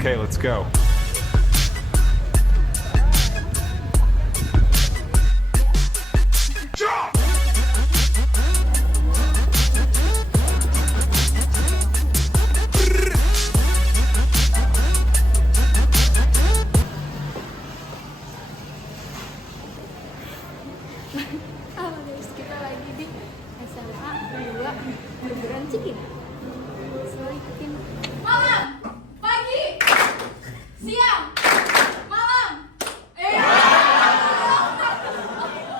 Okay, let's go. Halo guys, kita lagi di SMA 2 Perguruan Cikini. Selalu ikutin. Malam, pagi, siang, malam.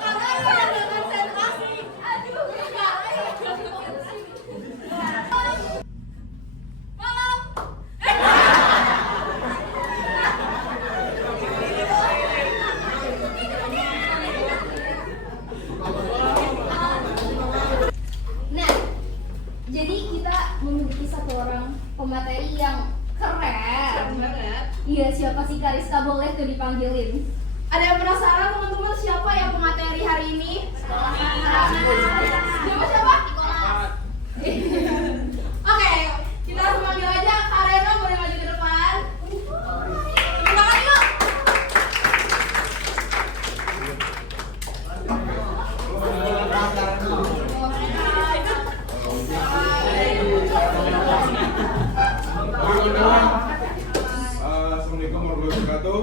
Karena dengan konsentrasi. Aduh, enggak. Malam. Nah, jadi kita memiliki satu orang pemateri yang keren. Banget. Iya, siapa sih Kariska? Boleh tuh dipanggilin. Ada yang penasaran teman-teman siapa yang pemateri hari ini? Siapa? Oke, kita langsung panggil aja Kak Reno, boleh maju ke depan. Tepuk tangan yuk. Assalamualaikum warahmatullahi wabarakatuh.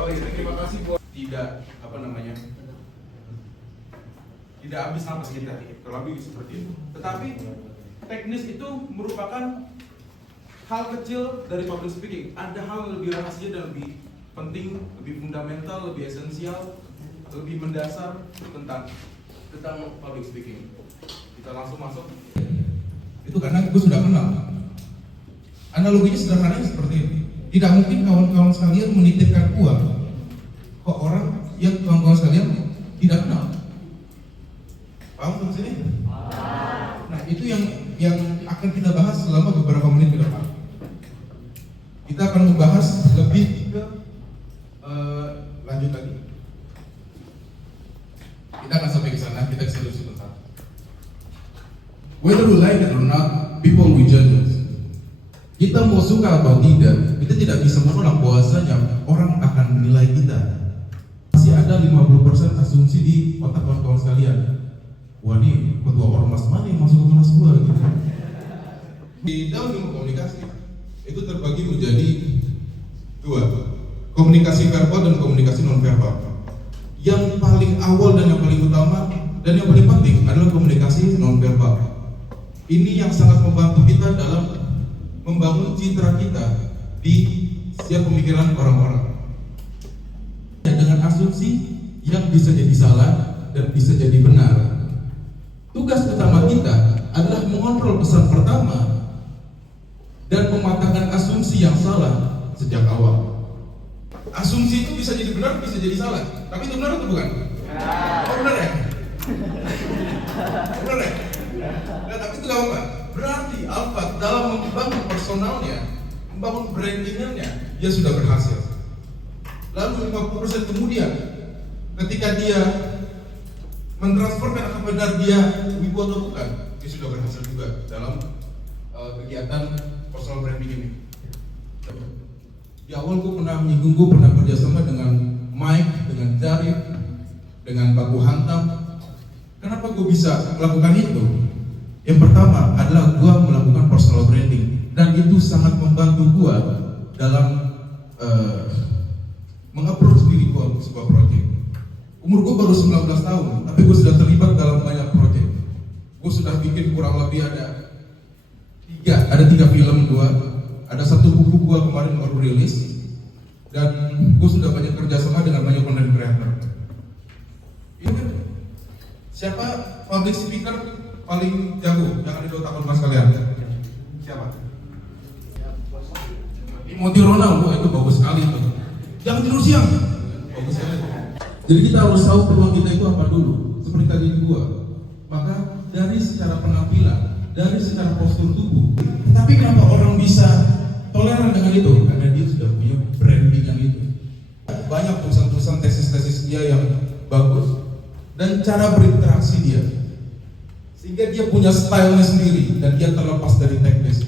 Oh iya, terima kasih buat tidak habis napas kita, kurang lebih seperti itu. Tetapi teknis itu merupakan hal kecil dari public speaking. Ada hal yang lebih rahasia dan lebih penting, lebih fundamental, lebih esensial, lebih mendasar tentang public speaking. Kita langsung masuk. Itu karena gue sudah kenal. Analoginya sederhananya seperti ini. Tidak mungkin kawan-kawan sekalian menitipkan uang ke orang yang kawan-kawan sekalian tidak kenal. Paham sampai sini? Nah, itu yang akan kita bahas selama beberapa menit ke depan. Kita akan membahas lebih ke lanjut lagi. Kita akan sampai ke sana, kita bisa dulu sebentar. Whether we like it or not, people will judge us. Kita mau suka atau tidak, kita tidak bisa menolak bahwasanya orang akan menilai kita. Masih ada 50% asumsi di otak kawan-kawan sekalian. Wah, ini ketua ormas mana yang masuk ke kelas gua gitu. Di dalam ilmu komunikasi itu terbagi menjadi dua, komunikasi verbal dan komunikasi non verbal. Yang paling awal dan yang paling utama dan yang paling penting adalah komunikasi non verbal. Ini yang sangat membantu kita dalam membangun citra kita di setiap pemikiran orang-orang. Dengan asumsi yang bisa jadi salah dan bisa jadi benar. Tugas utama kita adalah mengontrol pesan pertama dan mematahkan asumsi yang salah sejak awal. Asumsi itu bisa jadi benar, bisa jadi salah. Tapi itu benar atau bukan? Oh, benar ya? Benar ya? Nah, tapi itu gak apa. Berarti Alfa dalam membangun personalnya, membangun brandingannya, dia sudah berhasil. Lalu 50% kemudian, ketika dia mentransferkan apa benar dia wibu atau bukan, dia sudah berhasil juga dalam kegiatan personal branding ini. Di awal gue pernah kerjasama dengan Mike, dengan Jarif, dengan Baku Hantam. Kenapa gue bisa melakukan itu? Yang pertama adalah gue melakukan personal branding, dan itu sangat membantu gue dalam mengapproach diri gue untuk sebuah proyek. Umur gue baru 19 tahun, tapi gue sudah terlibat dalam banyak proyek. Gue sudah bikin kurang lebih ada tiga film gue, ada satu buku gue kemarin baru rilis, dan gue sudah banyak kerjasama dengan banyak content creator. Ini kan siapa public speaker paling jago yang ada di otak mas kalian? Siapa? Timothy Ronaldo, itu bagus sekali tuh. Jangan tidur siang, bagus sekali. Jadi kita harus tahu peluang kita itu apa dulu. Seperti tadi gua, maka dari secara penampilan, dari secara postur tubuh. Tapi kenapa orang bisa toleran dengan itu? Karena dia sudah punya branding itu. Banyak tulisan-tulisan tesis-tesis dia yang bagus dan cara berinteraksi dia, sehingga dia punya stylenya sendiri dan dia terlepas dari teknis.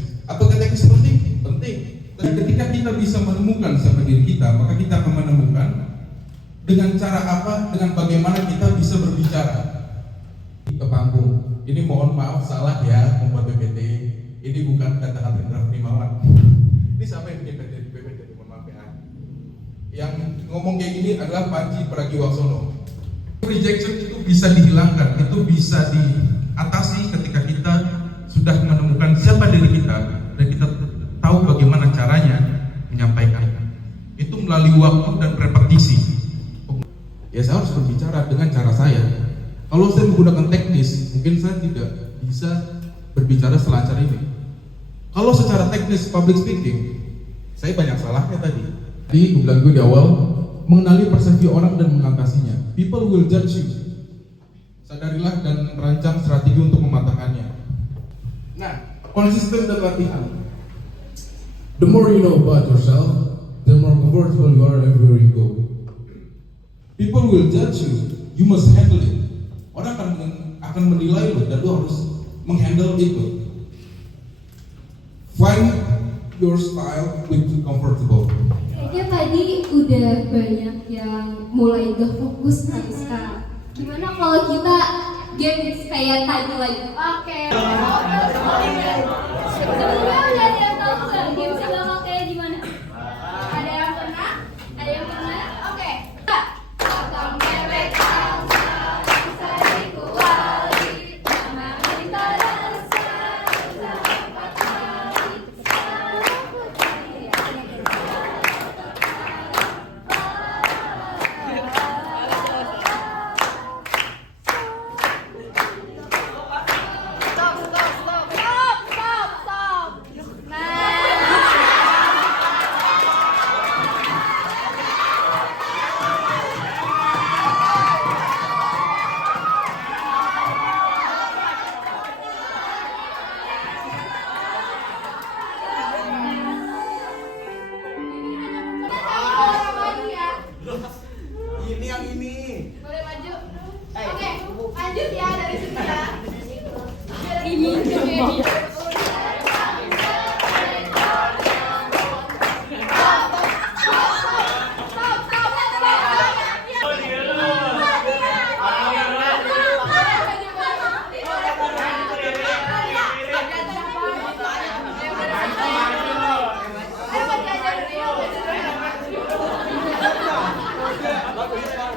Dengan cara apa? Dengan bagaimana kita bisa berbicara ke panggung. Ini mohon maaf salah ya membuat PPT. Ini bukan kata-kata Indra Primawan. Ini siapa yang bikin PPT? Mohon maaf ya. Yang ngomong kayak gini adalah Panji Pragiwaksono. Rejection itu bisa dihilangkan, itu bisa diatasi ketika kita sudah menemukan siapa diri kita dan kita tahu bagaimana caranya menyampaikan. Itu melalui waktu dan repetisi. Ya saya harus berbicara dengan cara saya. Kalau saya menggunakan teknis, mungkin saya tidak bisa berbicara selancar ini. Kalau secara teknis public speaking, saya banyak salahnya tadi. Jadi gue bilang gue di awal, mengenali persepsi orang dan mengatasinya. People will judge you. Sadarilah dan rancang strategi untuk mematahkannya. Nah, konsisten dan latihan. The more you know about yourself, the more comfortable you are everywhere you go. People will judge you. You must handle it. Orang akan menilai lo dan lo harus menghandle itu. Find your style with comfortable. Kayaknya tadi udah banyak yang mulai gak fokus nih sekarang. Gimana kalau kita games kayak tadi lagi? Oke. Sebelumnya udah ada yang tahu nggak games yang bakal kayak gimana? Ada yang pernah? Ada yang pernah? Oke. Potong bebek salsa, bisa dikuali, nama kita rasa, dapat kali, Ini yang ini. Boleh maju? Oke, lanjut ya dari sini ya. Ini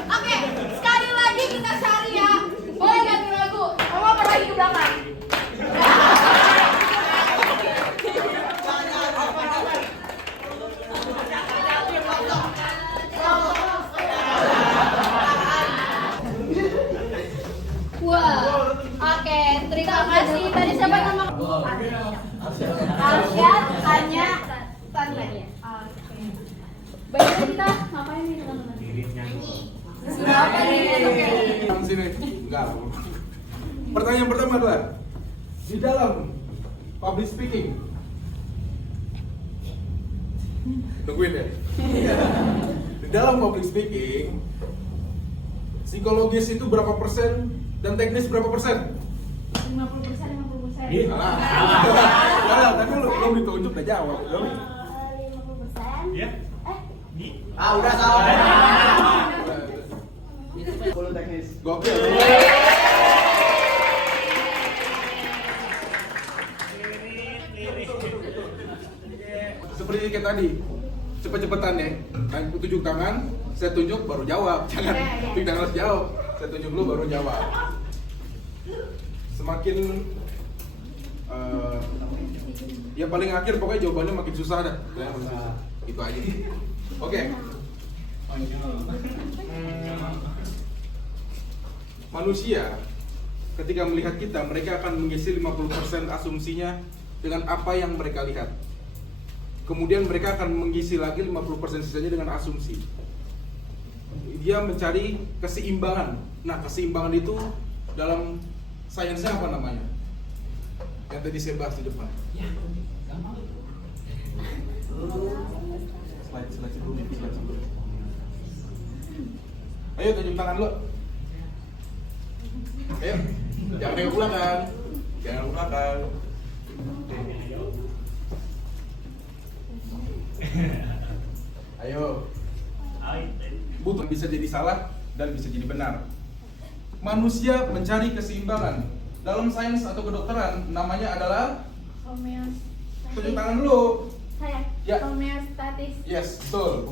Oke, sekali lagi kita cari ya. Boleh ganti lagu. Mama pergi ke belakang. wah. Oke, terima kasih. Tadi siapa nama? Alfian, Anya, Tania. Oke. Baiklah kita ngapain nih teman-teman? Siapa nih? Sini. Enggak. Pertanyaan pertama adalah di dalam public speaking. Nungguin ya. Di dalam public speaking, psikologis itu berapa persen dan teknis berapa persen? 50%, 50%. Salah, tadi lu belum ditunjuk udah jawab. 50%. Iya. Udah salah. 10 teknis. Gokil. Seperti kayak tadi, cepet-cepetan ya. Aku tunjuk tangan, saya tunjuk baru jawab. Jangan tunjuk tangan harus jawab. Saya tunjuk dulu baru jawab. Semakin ya paling akhir pokoknya jawabannya makin susah dah. Itu aja. Oke. Manusia ketika melihat kita, mereka akan mengisi 50% asumsinya dengan apa yang mereka lihat. Kemudian mereka akan mengisi lagi 50% sisanya dengan asumsi. Dia mencari keseimbangan. Nah, keseimbangan itu dalam sainsnya apa namanya? Yang tadi saya bahas di depan. Slide sebelum. Ayo tunjuk tangan lo. Ayo, jangan nengok belakang. Jangan nengok belakang. Ayo. Butuh bisa jadi salah dan bisa jadi benar. Manusia mencari keseimbangan. Dalam sains atau kedokteran namanya adalah tunjuk tangan dulu. Saya. Ya. Homeostatis. Yes, betul.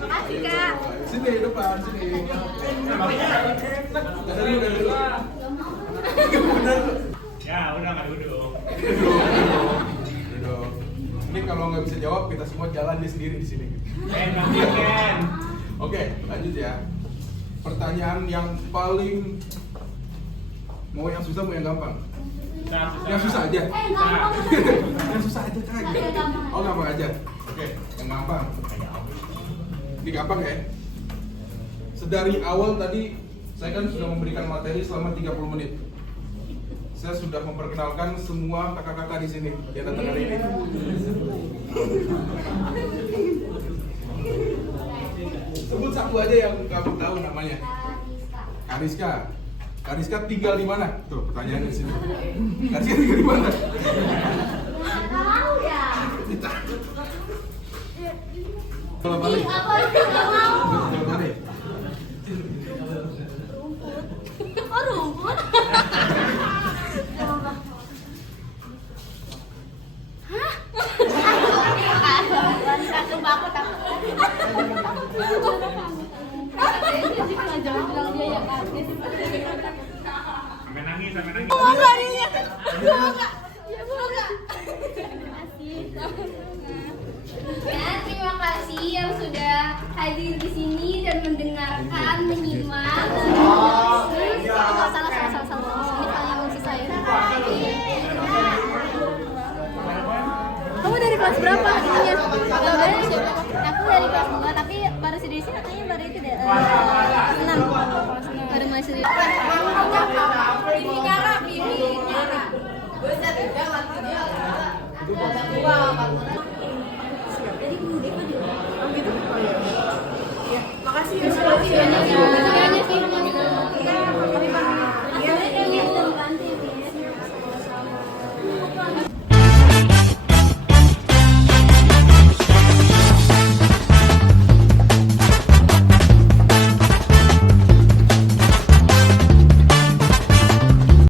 Makasih Kak. Sini depan, sini. Dari dulu. Ya, udah nggak duduk. Duduk. Ini kalau nggak bisa jawab, kita semua jalan di sendiri di sini. Ken. Oke, lanjut ya. Pertanyaan yang paling mau yang susah mau yang gampang? Yang susah aja. Gampang. Yang susah aja kan? Oke, gampang. Oh gampang aja. Oke, yang gampang. Ini gampang ya. Sedari awal tadi saya kan sudah memberikan materi selama 30 menit. Saya sudah memperkenalkan semua kakak-kakak di sini yang datang hari ini. Sebut satu aja yang kamu tahu namanya. Kariska. Kariska tinggal di mana? Tuh, pertanyaannya di sini. Kariska tinggal di mana? Tahu ya. Kalau balik. Apa itu nggak mau? Kalau balik. Oh rumput. Sumpah aku takut. Jangan bilang dia ya Kak. Sampai nangis. Makanya. Semoga. Ya semoga. Terima kasih. Ya, terima kasih yang sudah hadir di sini dan mendengarkan, menyimak. Salah. Ini paling yang susah ya. Kamu dari kelas berapa? Aku dari kelas 2, tapi baru sih katanya baru itu deh.